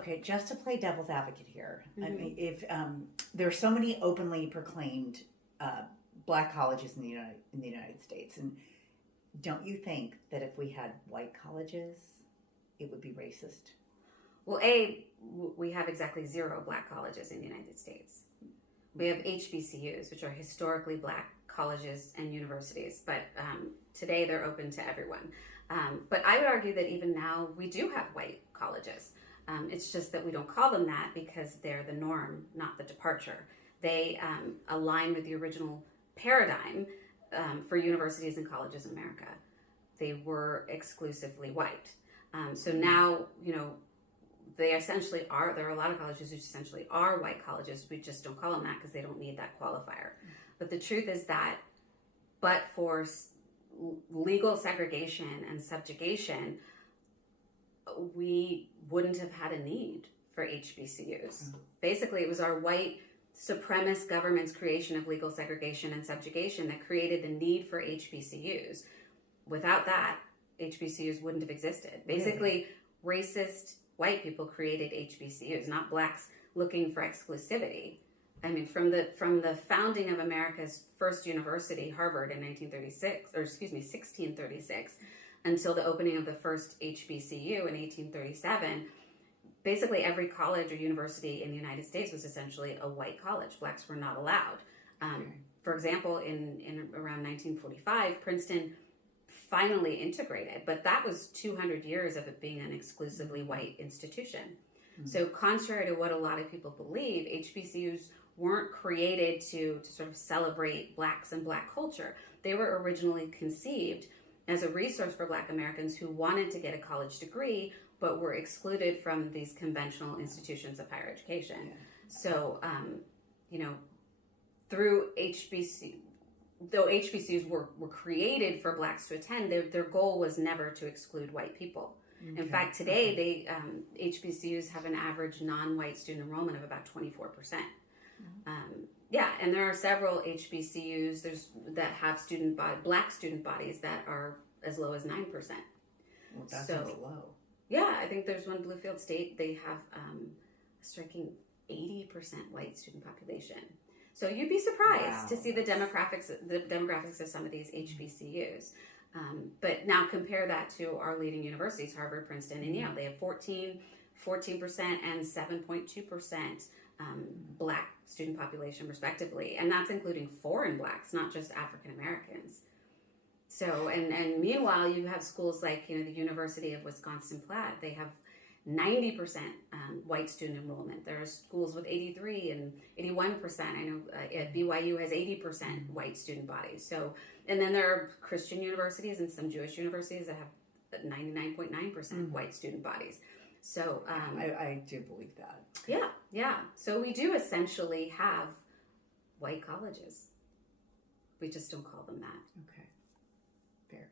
okay, just to play devil's advocate here, I mean, if there are so many openly proclaimed black colleges in the United States, and don't you think that if we had white colleges, it would be racist? Well, we have exactly 0 black colleges in the United States. We have HBCUs, which are historically black colleges and universities, but today they're open to everyone. But I would argue that even now we do have white colleges. It's just that we don't call them that because they're the norm, not the departure. They align with the original paradigm for universities and colleges in America. They were exclusively white. So now, they essentially are, there are a lot of colleges which essentially are white colleges. We just don't call them that because they don't need that qualifier. But the truth is that, but for legal segregation and subjugation, we wouldn't have had a need for HBCUs. Basically, it was our white supremacist government's creation of legal segregation and subjugation that created the need for HBCUs. Without that, HBCUs wouldn't have existed. Basically, racist white people created HBCUs, not blacks looking for exclusivity. I mean, from the founding of America's first university, Harvard, in 1636, until the opening of the first HBCU in 1837, basically every college or university in the United States was essentially a white college. Blacks were not allowed. For example, in around 1945, Princeton finally integrated, but that was 200 years of it being an exclusively white institution. So contrary to what a lot of people believe, HBCUs weren't created to sort of celebrate blacks and black culture. They were originally conceived as a resource for black Americans who wanted to get a college degree but were excluded from these conventional institutions of higher education. So, through though HBCUs were created for blacks to attend, their goal was never to exclude white people. In fact, today, HBCUs have an average non-white student enrollment of about 24%. And there are several HBCUs that have black student bodies that are as low as 9%. Well, that sounds low. Yeah, I think there's one, Bluefield State, they have a striking 80% white student population. So you'd be surprised to see the demographics of some of these HBCUs. But now compare that to our leading universities, Harvard, Princeton, and Yale. They have 14% and 7.2% black student population, respectively. And that's including foreign blacks, not just African Americans. So, and meanwhile, you have schools like, the University of Wisconsin-Platt. They have 90% white student enrollment. There are schools with 83 and 81%. I know BYU has 80% white student bodies. So, and then there are Christian universities and some Jewish universities that have 99.9% white student bodies. So I do believe that. Yeah. So we do essentially have white colleges. We just don't call them that. Okay. Fair.